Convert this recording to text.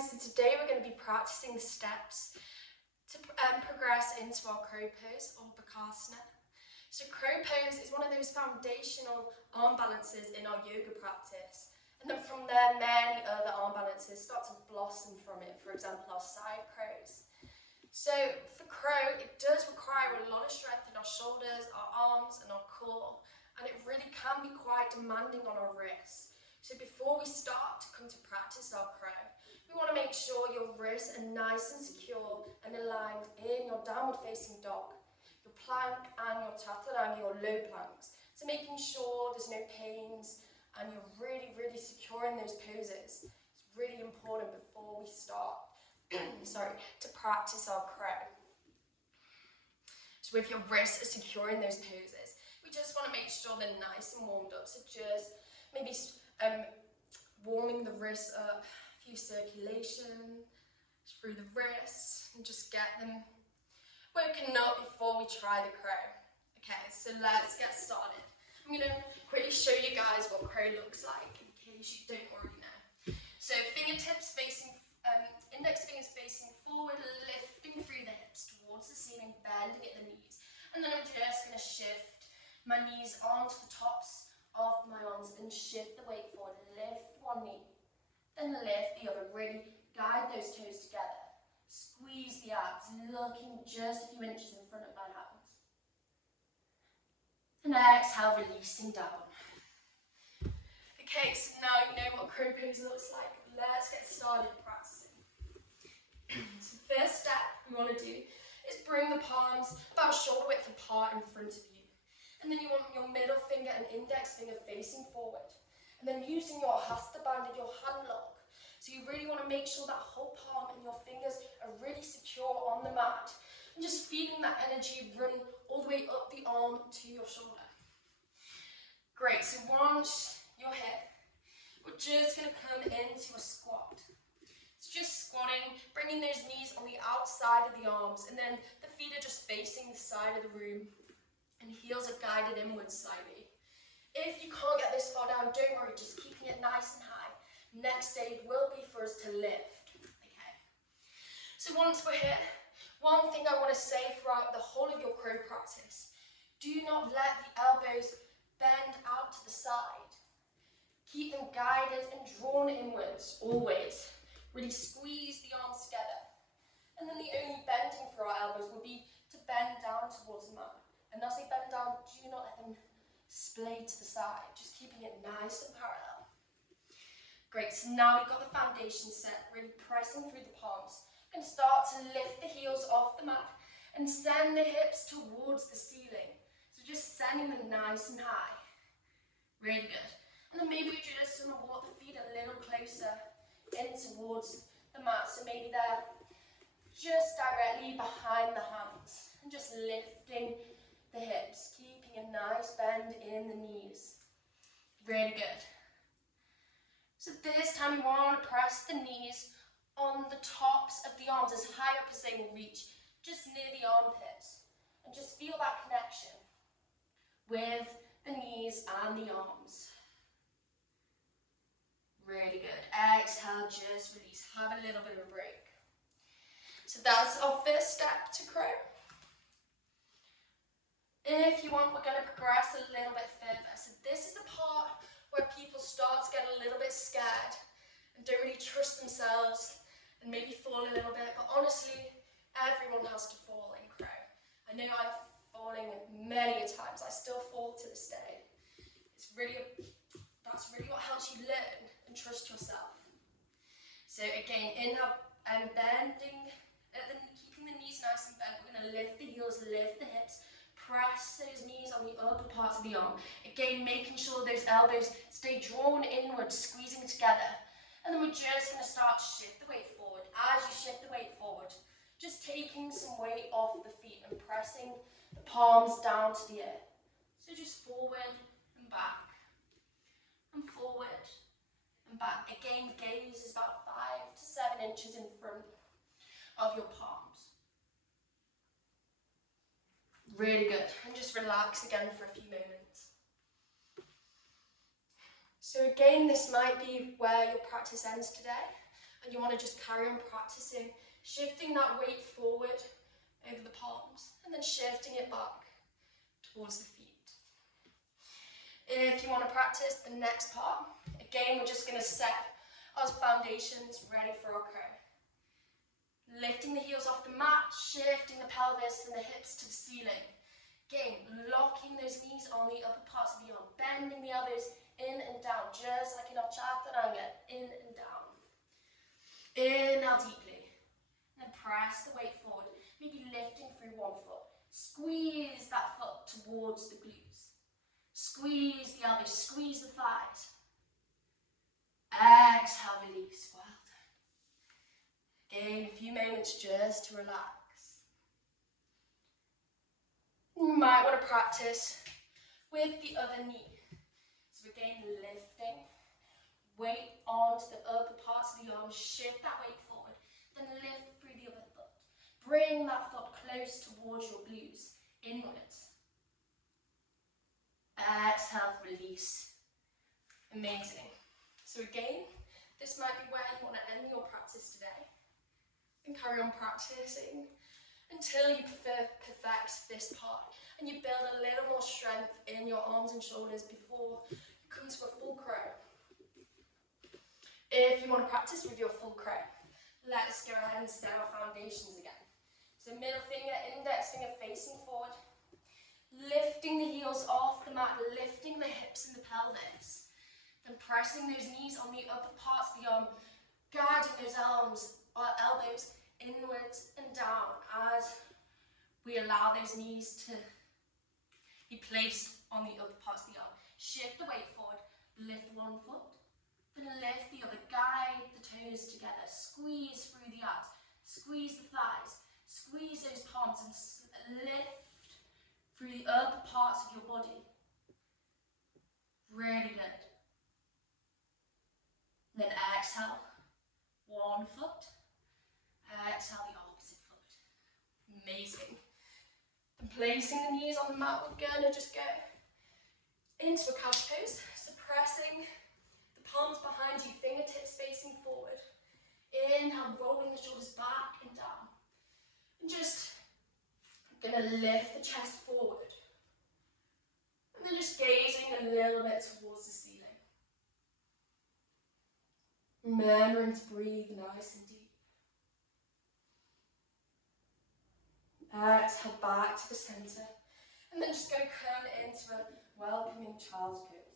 guys, so today we're going to be practicing the steps to progress into our crow pose or Bakasana. So crow pose is one of those foundational arm balances in our yoga practice, and then from there many other arm balances start to blossom from it, for example our side crows. So for crow, it does require a lot of strength in our shoulders, our arms and our core, and it really can be quite demanding on our wrists. So before we start to come to practice our crow, we want to make sure your wrists are nice and secure and aligned in your downward facing dog, your plank and your chaturanga, your low planks. So making sure there's no pains and you're really secure in those poses. It's really important before we start to practice our crow. So if your wrists are secure in those poses, we just want to make sure they're nice and warmed up. So just maybe warming the wrists up, a few circulation through the wrists, and just get them woken up before we try the crow. Okay, so let's get started. I'm going to quickly show you guys what crow looks like in case you don't already know. So fingertips facing, index fingers facing forward, lifting through the hips towards the ceiling, bending at the knees. And then I'm just going to shift my knees onto the tops of my arms and shift the weight forward. Lift one knee, then lift the other. Really guide those toes together. Squeeze the abs, looking just a few inches in front of my hands. And exhale, releasing down. Okay, so now you know what crow pose looks like. Let's get started practicing. So the first step we want to do is bring the palms about shoulder width apart in front of you. And then you want your middle finger and index finger facing forward. And then using your hasta band and your hand lock. So you really want to make sure that whole palm and your fingers are really secure on the mat. And just feeling that energy run all the way up the arm to your shoulder. Great, so once you're here, we're just going to come into a squat. It's just squatting, bringing those knees on the outside of the arms, and then the feet are just facing the side of the room. And heels are guided inwards slightly. If you can't get this far down, don't worry, just keeping it nice and high. Next stage will be for us to lift. Okay. So once we're here, one thing I want to say throughout the whole of your crow practice, do not let the elbows bend out to the side. Keep them guided and drawn inwards, always. Really squeeze the arms together. And then the only bending for our elbows will be to bend down towards the mat. And as they bend down, do not let them splay to the side, just keeping it nice and parallel. Great, so now we've got the foundation set, really pressing through the palms. And start to lift the heels off the mat and send the hips towards the ceiling. So just sending them nice and high. Really good. And then maybe you're just going to walk the feet a little closer in towards the mat. So maybe they're just directly behind the hands. And just lifting the hips, keeping a nice bend in the knees. Really good. So this time we want to press the knees on the tops of the arms as high up as they will reach, just near the armpits. And just feel that connection with the knees and the arms. Really good. Exhale, just release. Have a little bit of a break. So that's our first step to crow. If you want, we're going to progress a little bit further. So this is the part where people start to get a little bit scared and don't really trust themselves and maybe fall a little bit. But honestly, everyone has to fall in crow. I know I've fallen many times. I still fall to this day. That's really what helps you learn and trust yourself. So again, inhale and bending, keeping the knees nice and bent. We're going to lift the heels, lift the hips. Press those knees on the upper parts of the arm. Again, making sure those elbows stay drawn inward, squeezing together. And then we're just going to start to shift the weight forward. As you shift the weight forward, just taking some weight off the feet and pressing the palms down to the earth. So just forward and back. And forward and back. Again, gaze is about 5 to 7 inches in front of your palms. Really good. And just relax again for a few moments. So again, this might be where your practice ends today. And you want to just carry on practicing, shifting that weight forward over the palms and then shifting it back towards the feet. If you want to practice the next part, again, we're just going to set our foundations ready for our crow. Lifting the heels off the mat, shifting the pelvis and the hips to the ceiling. Again, locking those knees on the upper parts of the arm, bending the elbows in and down, just like in our chaturanga, in and down. Inhale deeply, and then press the weight forward, maybe lifting through one foot. Squeeze that foot towards the glutes. Squeeze the elbows, squeeze the thighs. Exhale, release, well done. Again, a few moments just to relax. You might want to practice with the other knee. So again, lifting, weight onto the upper parts of the arm, shift that weight forward, then lift through the other foot. Bring that foot close towards your glutes, inwards. Exhale, release. Amazing. So again, this might be where you want to end your practice today. And carry on practicing until you perfect this part and you build a little more strength in your arms and shoulders before you come to a full crow. If you want to practice with your full crow, let's go ahead and set our foundations again. So middle finger, index finger facing forward, lifting the heels off the mat, lifting the hips and the pelvis, then pressing those knees on the upper parts of the arm, guiding those arms or elbows inwards and down as we allow those knees to be placed on the upper parts of the arm. Shift the weight forward, lift one foot, then lift the other, guide the toes together, squeeze through the abs, squeeze the thighs, squeeze those palms and lift through the upper parts of your body. Really good. Then exhale, one foot. Exhale the opposite foot. Amazing. And placing the knees on the mat, we're gonna just go into a couch pose. So pressing the palms behind you, fingertips facing forward. Inhale, rolling the shoulders back and down. And just gonna lift the chest forward. And then just gazing a little bit towards the ceiling. Remembering to breathe nice and deep. Exhale back to the center. And then just going to curl it into a welcoming child's pose.